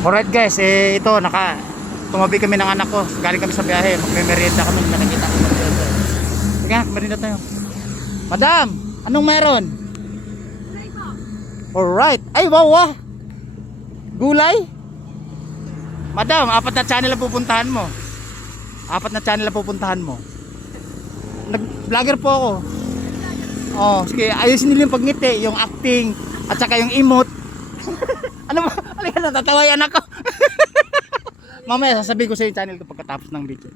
Alright guys, ito tumabi kami ng anak ko. Galing kami sa biyahe, magme-merienda kami, nakikita ko mag-merienda. Sige, merienda tayo. Madam, anong meron? Alright, ay wow. Gulay? Madam, 4 na channel ang pupuntahan mo. 4 na channel ang pupuntahan mo. Nag-vlogger po ako. Oh, sige, ayusin nila yung pagngiti, yung acting, at saka yung emote. Ano ba? Halika, natatawa yung anak ko. Mamaya sasabihin ko sa yung channel ko pagkatapos ng video.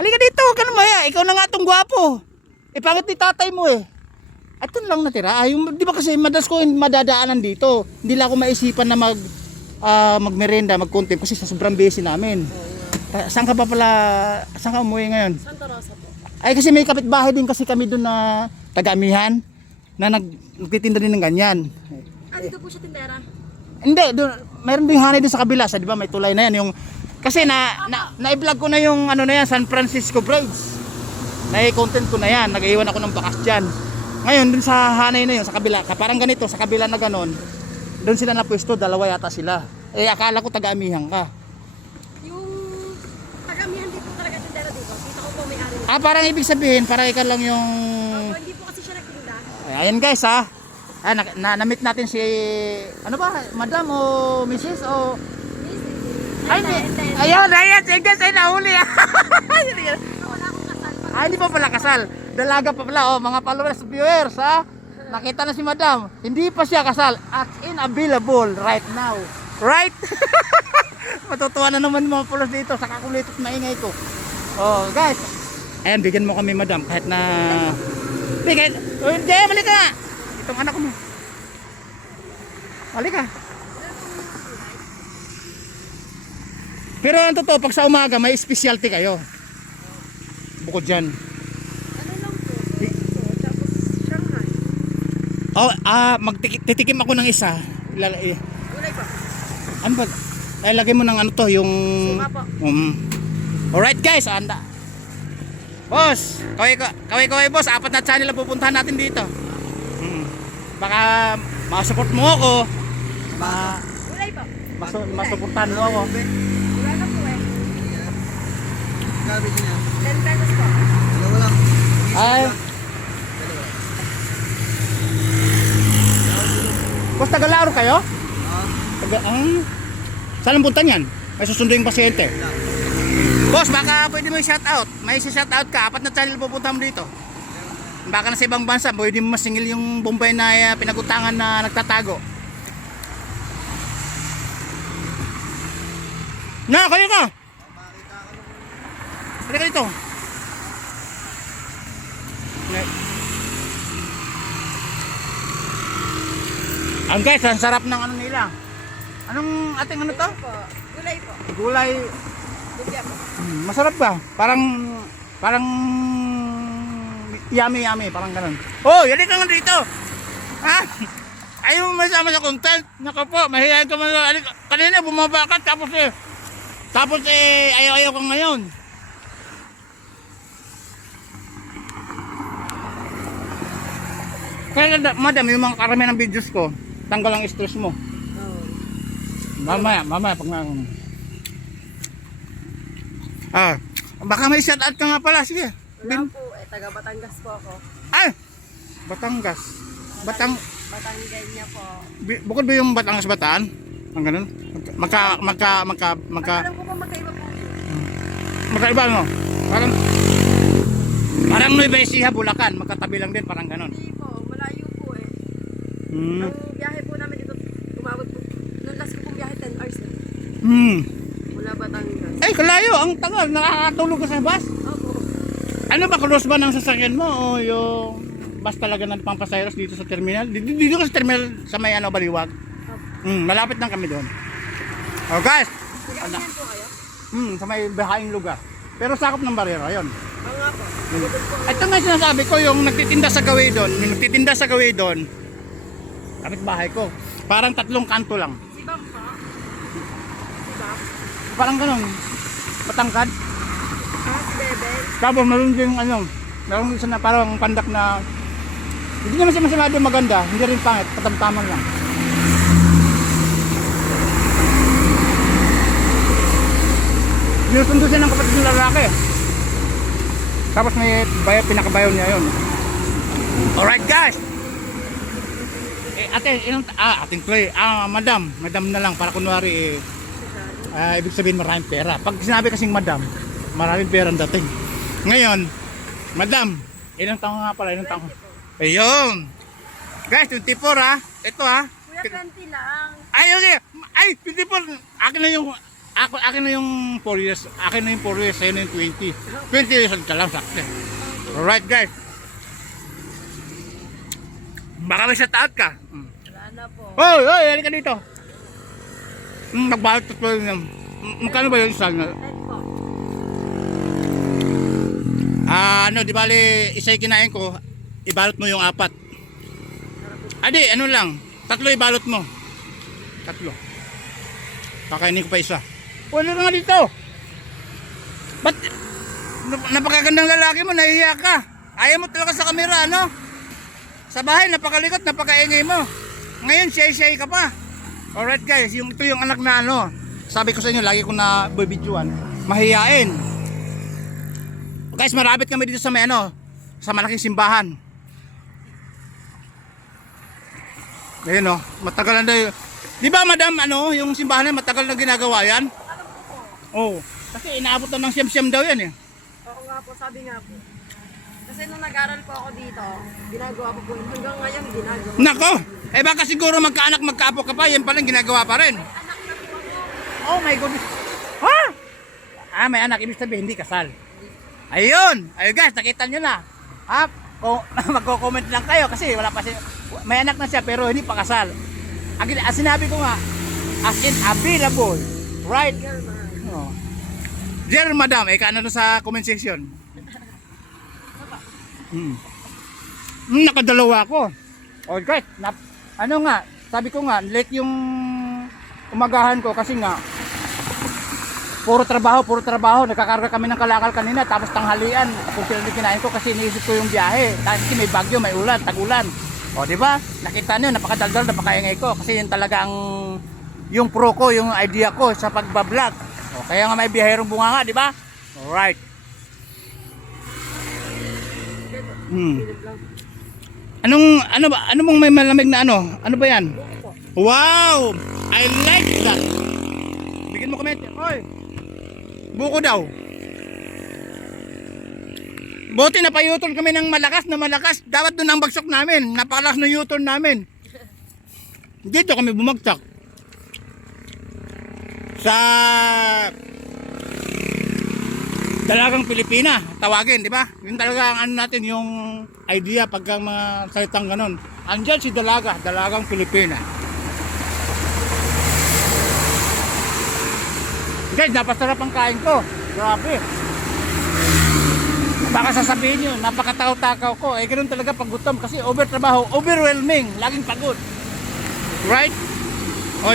Halika dito, huwag ka na maya. Ikaw na nga itong gwapo. Pangit ni tatay mo eh. At ito lang natira. Di ba kasi madalas ko madadaanan dito. Hindi lang ako maisipan na magmerenda, mag-content kasi sa sobrang busy namin. Saan ka pa pala, saan ka umuwi ngayon? Santa Rosa po. Ay kasi may kapitbahay din kasi kami doon na taga-amihan na nagtitinda din ng ganyan. Dito po siya tindera? Hindi, doon mayroon ding hanay doon sa kabila, di ba? May tulay na 'yan yung kasi na-vlog ko na yung ano na yan, San Francisco Bridge. Na-content ko na 'yan, nag-iwan ako ng bakas diyan. Ngayon doon sa hanay na 'yon sa kabila, parang ganito sa kabila na ganon. Doon sila na pwesto, dalawa yata sila. Akala ko taga-amihan ka. Yung taga-amihan dito talaga tindera dito. Kita ko po may-ari. Parang ibig sabihin, para ikaw lang yung Hindi po kasi siya nagtinda. ayan guys ha. Na-meet natin si ano ba, madam o Mrs. o ay, ayun, guys, ay nahuli. Wala akong kasal pa. Ay, hindi pa pala kasal. Dalaga pa pala, mga followers, viewers, ha? Nakita na si madam. Hindi pa siya kasal. As in, available right now. Right? Matutuwa na naman mga followers dito sa kakulit at maingay ko. Oh, guys. Ayan, bigyan mo kami, madam. Kahit na bigyan. Oh, hindi, mali ka. Itong anak ko mo. Mali ka. Pero ang totoo, pag sa umaga, may specialty kayo. Bukod dyan. Ano lang po? Tapos Shanghai. Titikim ako ng isa. Gulay pa. Ano ba? Ay, lagay mo ng ano to, yung Suka po. Alright guys, anda. Boss, kaway boss, 4 na channel ang pupuntahan natin dito. Baka ma-support mo ako. Gulay pa. Masuportahan mo ako. Wala na po eh. Gabi niya. 10 pesos po. Dalawa lang. Ay. Boss, Tagalaro kayo? Saan ang punta niyan? May susundo yung pasyente. Boss, baka pwede mo i-shoutout. May i-shoutout ka, 4 na channel pupunta mo dito. Baka na sa ibang bansa, pwede mo masingil yung Bombay na pinagutangan na nagtatago. Na, kayo ka! Kaya ka dito. Ang guys, ang sarap ng ano nila. Anong ating ano to? Gulay po. Gulay. Lubya po. Masarap ba? Parang yummy, parang ganun. Oh, yali ka nga dito. Ha? Ayaw mo masama sa content. Naku po, mahihayin ka man. Kanina bumaba ka, tapos ayaw ka ngayon. Kaya madam, yung mga karamihan ng videos ko, tanggal ang stress mo. Mamaya pag baka may shoutout ka nga pala, sige. Wala po eh, taga Batangas po ako. Ay! Batangas. Batangganya po. Bukod ba yung Batangas Bataan? Ang ganun? Alam ko pa magkaiba po. Magkaiba no? Parang Nueva Ecija, Bulacan, magkatabi lang din, parang ganun. Hindi po, malayo po eh. Ang biyahe po namin dito, umabot po. Noong last ko pong biyahe, 10 hours eh. Mula Batangas. Ay, kalayo, ang tagal, nakakatulog ka sa bus? Opo. Ano ba, close ba ng sasakyan mo o yung bus talaga ng pampasayros dito sa terminal? Dito ka sa terminal sa may Baliwag? Malapit lang kami doon. Oh guys! Nag-amihan po kayo? Sa may bahaing lugar. Pero sakop ng barero, ayun. Oo nga po. Ito nga sinasabi ko, yung nagtitinda sa gawin doon, kapitbahay ko. Parang 3 kanto lang. Si Bam po? Si Bam? Parang ganun, matangkad. Si Bebe? Tapos meron din meron isa na parang pandak na hindi naman siya masyadong maganda, hindi rin pangit, katamtaman lang. Sinusundo siya ng kapatid ng lalaki. Tapos may bayo, pinakabayo niya yun. Alright guys. Ating play. Madam na lang para kunwari ibig sabihin maraming pera. Pag sinabi kasing madam, maraming pera ang dating. Ngayon, madam, ilang taong nga pala, ilang taong? Ayun. Guys, 24 ha. Ito ha. Kuya, 20 lang. Ay, okay. Ay, 24. Akin na yung 4 years. Akin na yung 4 years. Sa'yo na yung 20. 20 years old ka lang, sakto. Alright guys. Baka may shout out ka. Wala na po. Hoy, halika dito. Nagbalot pa yun. Magkano ba yun isa? 10 po. Di bali, isa yung kinain ko, ibalot mo yung 4. Adi, ano lang, 3 ibalot mo. 3. Kakainin ko pa isa. Wala na nga dito. Ba't, napakagandang lalaki mo, nahihiya ka. Ayaw mo talaga sa kamera, ano? Sa bahay, napakalikot, napakaingay mo. Ngayon, shy-shy ka pa. Alright guys, ito yung anak na ano. Sabi ko sa inyo, lagi ko na bibidyoan. Mahihain. Guys, marabit kami dito sa may ano, sa malaking simbahan. Ayun o, matagal na yun. Di ba madam, ano, yung simbahan na matagal na ginagawa yan? Oo. Kasi inaabot na ng siyam-siyam daw yan eh. Oo nga po, sabi nga po. Kasi nung nag-aral po ako dito, ginagawa po po. Hanggang ngayon, ginagawa. Nako! Eh baka siguro magkaanak magkaapo ka pa, yan palang ginagawa pa rin. Anak na po ako. Oh my goodness. Ha? May anak, ibig sabihin hindi kasal. Ayun! Ayun guys, nakita nyo na. Magko-comment lang kayo kasi wala pa siya. May anak na siya pero hindi pa kasal. Sinabi ko nga, as in available. Right? Oh. Dear madam, ano sa comment section? Nakadalawa ako. Oh guys, sabi ko nga, late yung umagahan ko kasi nga puro trabaho. Nagkakarga kami ng kalakal kanina tapos tanghalian. Kung sila kinain ko kasi iniisip ko yung biyahe. Kasi may bagyo, may ulan, tag-ulan. O di ba? Nakita niyo, napakadaldal, napakaingay ko kasi yun talaga yung pro ko, yung idea ko sa pagbablog. O kaya nga may biyaherong bunga nga, di ba? Alright. Ano bang may malamig na ano? Ano ba yan? Wow! I like that. Bigyan mo comment. Oy. Buko daw. Buti na pa-U-turn kami ng malakas. Dapat doon ang bagsok namin. Napakalakas ng U-turn namin. Dito kami bumagsak. Sa Dalagang Pilipina, tawagin, di ba? Yung talaga ang ano natin, yung idea pagka mga salitang ganon. Andiyan si Dalagang Pilipina. Guys, napasarap ang kain ko. Grabe. Baka sasabihin nyo, napakatakaw-takaw ko. Eh, ganoon talaga pag gutom kasi overtrabaho, overwhelming, laging pagod. Right? O,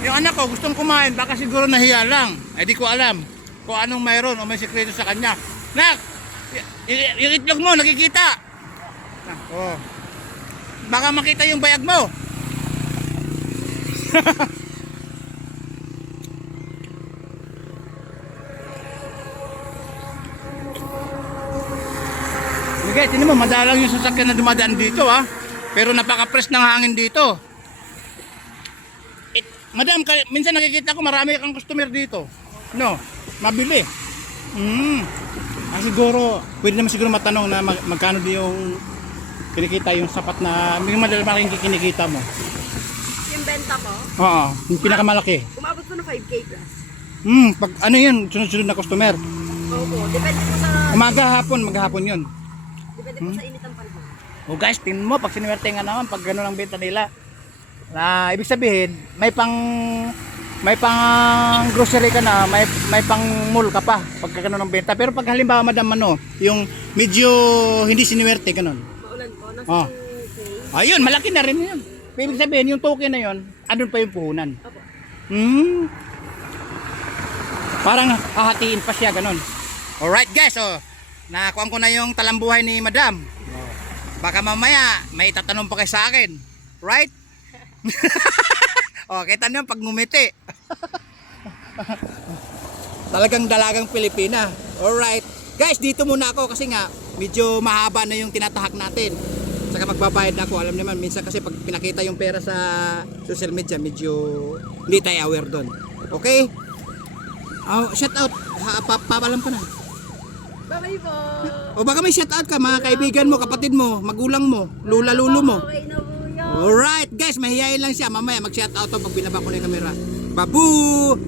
yung anak ko gustong kumain, baka siguro nahiya lang. Eh, di ko alam kung anong mayroon o may sekreto sa kanya. Nak! Yung itlog mo, nakikita. Oh. Baka makita yung bayag mo. Guys, tinan mo, madalang yung sasakyan na dumadaan dito ha. Pero napaka-press ng hangin dito. Madam, minsan nakikita ko marami kang customer dito. No, mabili. Siguro, pwede naman siguro matanong na magkano di yung kinikita yung sapat na may malaking kinikita mo. Yung benta ko? Oo, yung pinakamalaki. Umabot ko na 5K plus. Pag ano yun, sunod-sunod na customer. Opo, depende po sa... Maghapon yun. Depende po sa init ng panahon. Oh guys, tingnan mo, pag sinuwerte nga naman, pag gano'n ang benta nila. Ibig sabihin, may pang grocery ka na, may pang mall ka pa pag gano'n ang benta. Pero pag halimbawa madam yung medyo hindi sinuwerte gano'n. Maulan po, nasa 2K. Ayun, malaki na rin yun. Ibig sabihin, yung token na yun, andun pa yung puhunan. Opo. Parang hahatiin pa siya gano'n. Alright guys, nakakuha ko na yung talambuhay ni madam. Baka mamaya may itatanong pa kayo sa akin. Right? Kita nyo pag ngumiti. Talagang dalagang Pilipina. Alright. Guys, dito muna ako kasi nga medyo mahaba na yung tinatahak natin. Saka magbabayad na ako. Alam naman, minsan kasi pag pinakita yung pera sa social media, medyo hindi tayo aware doon. Okay? Shout out. Papalam ka na. Bye-bye po. O baka may shout out ka, mga kaibigan mo, kapatid mo, magulang mo, lula lulo mo. Okay na po yun. Alright, guys, mahihayin lang siya. Mamaya mag-shout out pag binaba ko na yung camera. Babu!